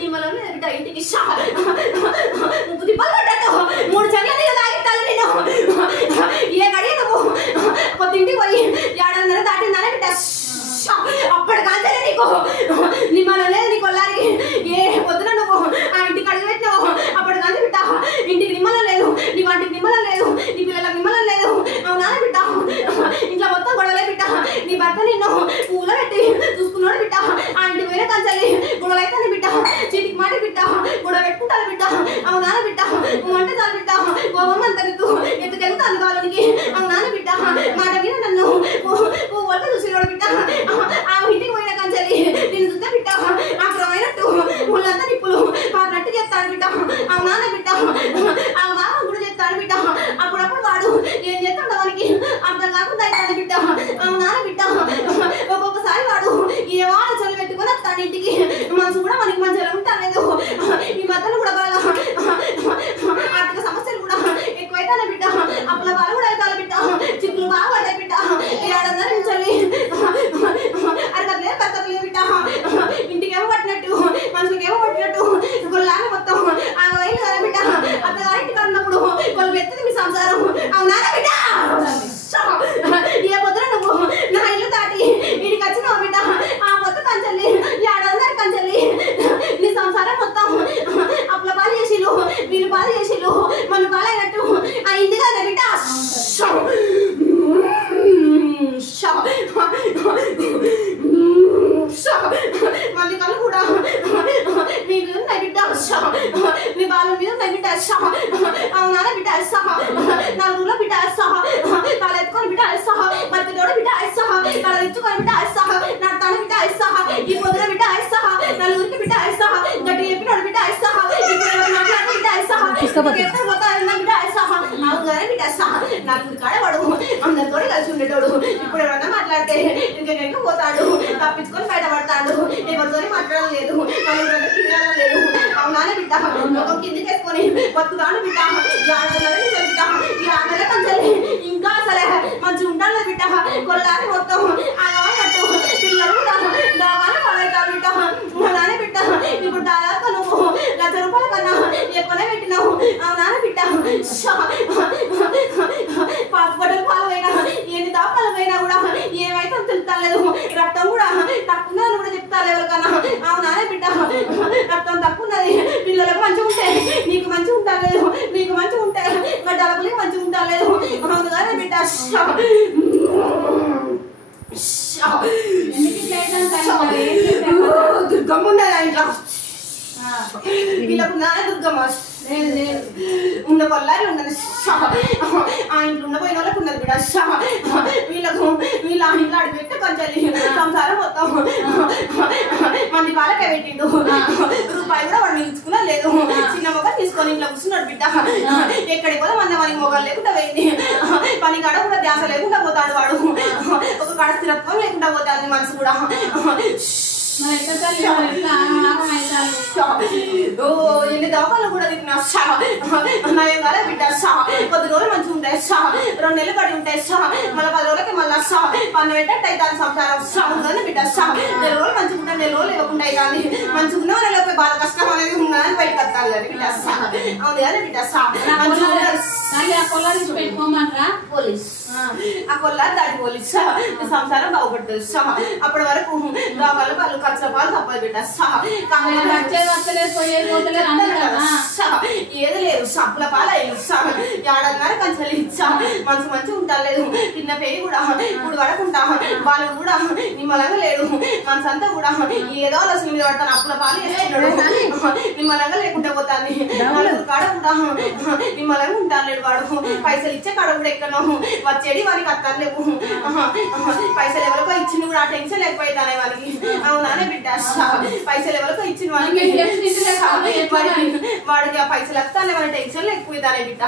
నిమ్మలం లేదు బిడ్డ ఇంటికి ముప్పు తిప్పలు పడ్డట్టు 3 చెట్ల నీళ్ళు తాగిస్తాను నేను ఏ గడియ నువ్వు కొత్త ఇంటికి పోయి 7:30 దాటిందానే బిడ్డ అప్పటి కాంతే నీకు నిమ్మలం లేదు నీ కొల్లారికి ఏ పొద్దున నువ్వు ఆ ఇంటికి అడిగి పెట్టినావు అప్పటి కాంతే బిడ్డ ఇంటికి నిమ్మలం లేదు నీ వాటికి నిమ్మలం లేదు నీ పిల్లలకు నిమ్మలం లేదు అవునా బిడ్డ ఇంట్లో మొత్తం గొడవలే బిడ్డ నీ భర్త నిన్ను పూల పెట్టి చూసుకున్నాడు బిడ్డ ఆ ఇంటికి పోయిన కంచాలి గొడవలు అయితే బిడ్డ చీటికి మాట బిడ్డ గొడవ పెట్టుకుంటారు బిడ్డ అవునా బిడ్డ అంటే చాలు బిడ్డ కోపం అంత నీకు ఎత్తుకెళ్తాను కాలునికి అవునా బిడ్డ మాట మీద నన్ను వాళ్ళ చూసినాడు బిడ్డ ఆ ఇంటికి పోయిన కంచాలి నేను చూస్తే బిడ్డ అక్రమైనట్టు వాళ్ళంతా నిప్పులు పారినట్టు చేస్తాడు బిడ్డ అవునా బిడ్డ అవునా కూడా చేస్తాడు బిడ్డ అప్పుడప్పుడు వాడు ఏం చేస్తాడు వానికి అర్థం కాకుండా అవుతాడు బిడ్డ అవునా బిడ్డ ఒక్కొక్కసారి వాడు ఏ ఆలోచనలు పెట్టుకొని వస్తాడు ఇంటికి మనసు కూడా మనకి మంచిగా ఉంటాలేదు ఈ మధ్యలో కూడా బాగా ఆర్థిక సమస్యలు కూడా ఎక్కువైతానే బిడ్డ అప్పుల బాగా కూడా అవుతారు బిడ్డ చిక్కులు బాగా పడ్డాయి బిడ్డ 7:30 నుంచి అరగట్లేదు కరగట్లేదు బిడ్డ ఇంటికేమో పట్టినట్టు మనుషులకేమో పట్టినట్టు గొల్లాగా మొత్తం ఆ వైలు కదా బిడ్డ అత్తగారింటికి అన్నప్పుడు వాళ్ళు ఎత్తుంది మీ సంసారం అవునా బిడ్డ ఏ పొద్దున నువ్వు నా ఇల్లు దాటి వీడికి వచ్చినావు బిడ్డ ఆ మొత్తం కంచెల్లి 7:30 కంచెల్లి నీ సంసారం మొత్తం అప్పుల పాలు చేసిలు వీళ్ళు పాలు చేసిలు మన పాలైనట్టు అయింది కదా బిడ్డ మళ్ళీ కళ్ళు కూడా నీ మీద ఉన్నాయి బిడ్డ నీ బాల మీద ఉన్నాయి బిడ్డ అవునా బిడ్డ నలుగురులో బిడ్డ తల ఎత్తుకొని బిడ్డ మధ్యలో బిడ్డ తల ఎత్తుకొని బిడ్డ నడతాను బిడ్డ ఈ పొద్దున బిడ్డ నలుగురికి బిడ్డ గట్టి చెప్పినాడు బిడ్డ నలుగురి కాడే వాడు అందరితో కలిసి ఉండేటోడు ఇప్పుడు ఎవరన్నా మాట్లాడితే ఇంకెక్కడికి పోతాడు తప్పించుకొని బయటపడతాడు ఎవరితో మాట్లాడలేదు నలుగురు తిరగడం లేదు అవునా బిడ్డ ఒక కిందికి వేసుకొని బతుకుతాడు బిడ్డ 7:30 బిడ్డ ఈ 6 నెలల కంచెల్లి ఇంకా అసలే మంచిగా ఉంటాను బిడ్డ కొల్లారి మొత్తం అన్నట్టు పిల్లలు కూడా దావానే పడవుతారు బిడ్డ నానే బిడ్డ ఇప్పుడు దాదాపు నువ్వు 1,00,000 రూపాయల కన్నా ఎక్కువనే పెట్టినావు అవునా బిడ్డ పాస్పోర్ట్ పాలు అయినా ఎన్ని దాపాలు అయినా కూడా ఏమైతే తెలుస్తలేదు రక్తం కూడా తక్కువ కూడా చెప్తారు ఎవరికన్నా అవునా బిడ్డ రక్తం తక్కువ ఉన్నది పిల్లలకు మంచిగా ఉంటే నీకు మంచిగా ఉంటాలేదు నీకు మంచిగా ఉంటే మా డబ్బులకి మంచిగా ఉంటాలేదు అవును కదా బిడ్డ దుర్గమ్మ ఉండదు ఇంట్లో వీళ్ళకు నానే దుర్గమ్మ ఉన్న కొల్లారి ఉన్నది ఆ ఇంట్లో ఉండబోయిన వాళ్ళకు ఉన్నది బిడ్డ వీళ్ళకు వీళ్ళ ఆ ఇంట్లో అడిగి పెట్టి కొంచెం సంసారం మొత్తం మంది వాళ్ళకే పెట్టిండు రూపాయి కూడా వాడు నిలుచుకున్నా లేదు చిన్న మొగ తీసుకొని ఇంట్లో కూర్చున్నాడు బిడ్డ ఎక్కడికి పోతే మంది మనకి మొగలు లేకుండా పోయింది పని కాడ కూడా ధ్యాస లేకుండా పోతాడు వాడు ఒక కాడ స్థిరత్వం లేకుండా పోతాడు మనసు కూడా ఎన్ని దవాఖాలు కూడా తిన్నా నయం కాలే బిడ్డ కొద్ది రోజులు మంచిగా ఉంటాయి 2 నెలలు పడి ఉంటాయి మళ్ళీ 10 రోజులకి మళ్ళీ పన్ను పెట్టట్టు అవుతాను సంసారం కానీ బిడ్డ 4 రోజులు మంచిగా ఉంటాయి 4 రోజులు ఇవ్వకుండా కానీ మంచిగా ఉన్న వాళ్ళకి బాధ కష్టం అనేది ఉన్నదని బయటకు వస్తాను కానీ బిడ్డ అవును కానీ బిడ్డ పోలీస్ ఆ కొల్లారి దాటి పోలీస్ సంసారం బాగుపడుతుంది అప్పటి వరకు వాళ్ళు వాళ్ళు ఖర్చు పాలు తప్పదు బిడ్డ ఏది లేదు అప్పుల పాలు 7:30 కంచెలు ఇచ్చా మనసు మంచిగా ఉంటాలేదు తిన్న పేరు కూడా ఇప్పుడు పడకుండా వాళ్ళు కూడా నిమ్మలంగా లేడు మనసు అంతా కూడా ఏదో ఆలోచన మీద పడతాను అప్పుల పాలు వేస్తున్నాడు నిమ్మలంగా లేకుండా పోతాను కాడ కూడా నిమ్మలంగా ఉంటాను లేడు వాడు పైసలు ఇచ్చే కాడ కూడా ఎక్కడో వచ్చేది వానికి అత్తాను లేవు పైసలు ఎవరికో ఇచ్చింది కూడా ఆ టెన్షన్ లేకపోతానే వానికి అవునానే బిడ్డ పైసలు ఎవరికో ఇచ్చిన వానికి వాడికి ఆ పైసలు వస్తానే వాళ్ళ టెన్షన్ లేకపోతానే బిడ్డ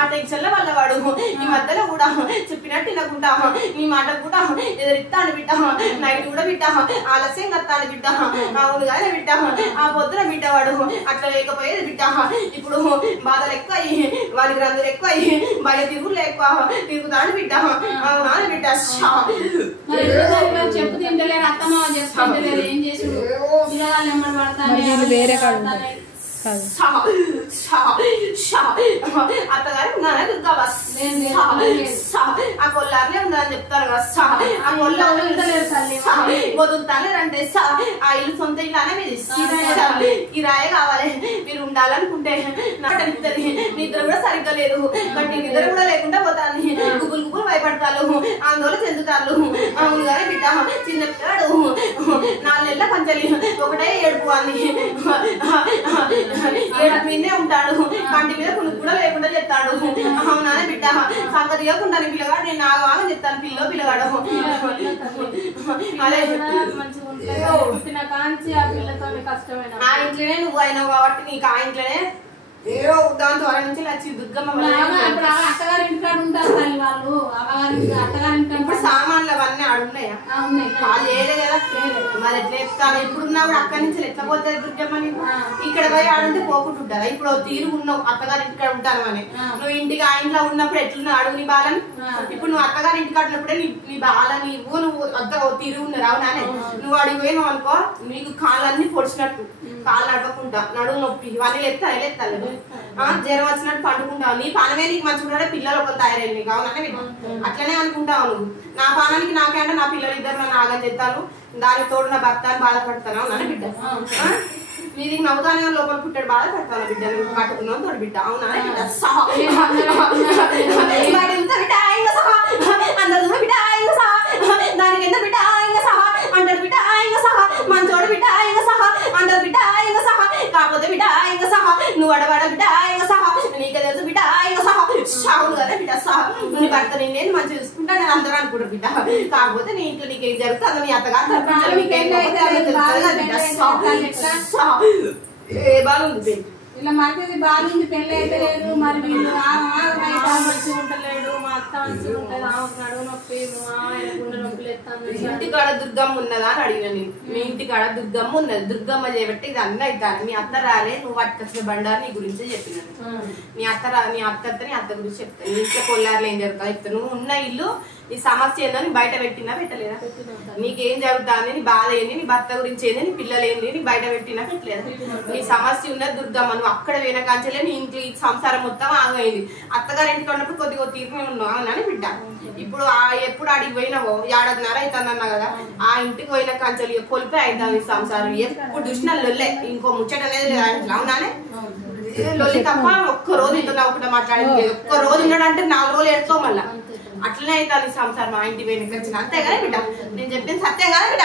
ఆ టెన్షన్ లో వల్ల వాడు ఈ మధ్యలో కూడా చెప్పినట్టు తినకుండా నీ మాట కూడా ఎదురిస్తాను బిడ్డ నైట్ కూడా బిడ్డ ఆలస్యంగా వస్తాను బిడ్డ అవును కానీ బిడ్డ ఆ పొద్దున బిడ్డ వాడు అట్లా లేకపోయేది బిడ్డ ఇప్పుడు బాధలు ఎక్కువ అయ్యి వాడికి రంగులు ఎక్కువ అయ్యి బయట తిరుగులు ఎక్కువ తిరుగుతాడు బిడ్డ అవునా బిడ్డ చెప్పు తింటలేరు అత్తమ్మ చెప్తుంటలేరు ఏం చేసి పిల్లగాళ్ళు ఎమ్మడి పడతారు వీళ్ళు వేరే కాదు అత్తగారు ఉన్నారా దుర్గా బస్ ఆ కొల్లారనే ఉందని చెప్తారు కదా ఆ కొల్లారు వదులుతానంటే ఆ ఇల్లు సొంత ఇల్లానే మీది కిరాయే కావాలి మీరు ఉండాలనుకుంటే నాటనిస్తుంది నిద్ర కూడా సరిగ్గా లేదు బట్ నిద్ర కూడా లేకుండా పోతాను గుబులు గుబులు భయపడతారు ఆందోళన చెందుతారు అవును కానీ బిడ్డ చిన్న పిల్లాడు 4 నెలల పంచలి ఒకటే ఏడుపు అని ఏడుపు మీదే ఉంటాడు కంటి మీద కునుకు కూడా లేకుండా చెప్తాడు అవునా బిడ్డ సంగతి ఇవ్వకుండా పిల్లగాడు నేను నాగవాగం చెప్తాను పిల్లగాడు అదే ఆ ఇంట్లోనే నువ్వు అయినావు కాబట్టి నీకు ఆ ఇంట్లోనే ఏదో దాంతో నుంచి వచ్చి దుర్గమ్మ ఇప్పుడు సామాన్లు అవన్నీ ఆడున్నాయా వాళ్ళు చేయలే కదా మరి ఎట్లా చెప్తాను ఇప్పుడున్నా కూడా అక్కడి నుంచి ఎట్లా పోతుంది దుర్గమ్మ నీకు ఇక్కడ పోయి ఆడుంటే పోకుంటుంటారా ఇప్పుడు తీరు ఉన్నావు అత్తగారి ఇంటికాడ ఉంటాను అని నువ్వు ఇంటికి ఆ ఇంట్లో ఉన్నప్పుడు ఎట్లున్నావు అడుగు నీ బాలని ఇప్పుడు నువ్వు అత్తగారి ఇంటికాడ ఉన్నప్పుడే నీ బాల నువ్వు అత్త తీరు ఉన్నారు అవునానే నువ్వు అడిగి పోయినావు అనుకో నీకు కాళ్ళన్నీ పొడిచినట్టు కాళ్ళు నడవకుండా నడువు నొప్పి ఇవన్నీ ఎత్తాలి జ్వరం వచ్చినట్టు పండుకుంటావు నీ పానమే నీకు మంచిగా పిల్లలు ఒకరు తయారైంది నీకు అవునా అట్లనే అనుకుంటావు నువ్వు నా పానానికి నాకంటే నా పిల్లలు ఇద్దరు నన్ను ఆగం చెప్తాను దానికి తోడు నా భర్త అని బాధపడతాను అవునా బిడ్డ నీది నవ్వుతానే లోపల పుట్టాడు బాధపడతాను బిడ్డ నువ్వు పట్టుకున్నావు తోడు బిడ్డ అవునా బిడ్డ అందరు బిడ్డ దానికి ఎంత బిడ్డ సహా అంటారు బిడ్డ సహా మంచోడు బిడ్డ సహా అందరు బిడ్డ సహా కాకపోతే బిడ్డ సహా నువ్వు అడవాడ బిడ్డ సహా నీకే తెలుసు బిడ్డ సహా సాగులు కదా బిడ్డ సహా నీ భర్త నేను మంచిగా చూసుకుంటా నేను అందరూ అనుకుంటారు బిడ్డ కాకపోతే నీ ఇంట్లో నీకేం జరుగుతుంది మీ అత్తగారు బాగుంది ఇలా మాకేది బాగుంది పెళ్లి అయితే లేదు మరి వీళ్ళు మంచిగా ఉంటలేడు మా అత్త మంచిగా ఉంటుంది నడువు నొప్పి గుండె నొప్పులు ఎత్తాను ఇంటికాడ దుర్గమ్మ ఉన్నదా అని అడిగిన నేను మీ ఇంటికాడ దుర్గమ్మ ఉన్నది దుర్గమ్మ చేయబట్టి ఇది అన్నీ అవుతాను మీ అత్త రాలే నువ్వు పట్టుకొచ్చిన బండారు నీ గురించే చెప్పినాను నీ అత్త నీ అత్త గురించి చెప్తాను నీ ఇంట్లో కొల్లారులు ఏం జరుగుతుంది చెప్తాను నువ్వు ఉన్న ఇల్లు నీ సమస్య ఏందో నీ బయట పెట్టినా పెట్టలేదా నీకేం జరుగుతుంది నీ బాధ ఏంది నీ భర్త గురించి ఏంది నీ పిల్లలు ఏంది నీ బయట పెట్టినా పెట్టలేదా నీ సమస్య ఉన్నది దుర్గమ్మ నువ్వు అక్కడ వెనకాంచలే నీ ఇంట్లో ఈ సంసారం మొత్తం ఆగైంది అత్తగారి ఇంటికి ఉన్నప్పుడు కొద్దిగా తీర్పునే ఉన్నావు అని బిడ్డ ఇప్పుడు ఎప్పుడు అడిగి పోయినావో 1.5 అవుతుందన్నా కదా ఆ ఇంటికి పోయిన కాంచెలు కొలిపే అవుతుంది సంసారం ఎప్పుడు చూసినా లొల్లే ఇంకో ముచ్చట అనేది అవునానే లొల్లి తప్ప ఒక్క రోజు ఇంత నవ్వుకుంటా మాట్లాడేది ఒక్క రోజు ఉన్నాడంటే 4 రోజులు ఎడుతావు మళ్ళా అట్లనే అవుతుంది సంసారం మా ఇంటి వెనక వచ్చిన అంతే కదా బిడ్డ నేను చెప్పింది సత్యం కదా బిడ్డ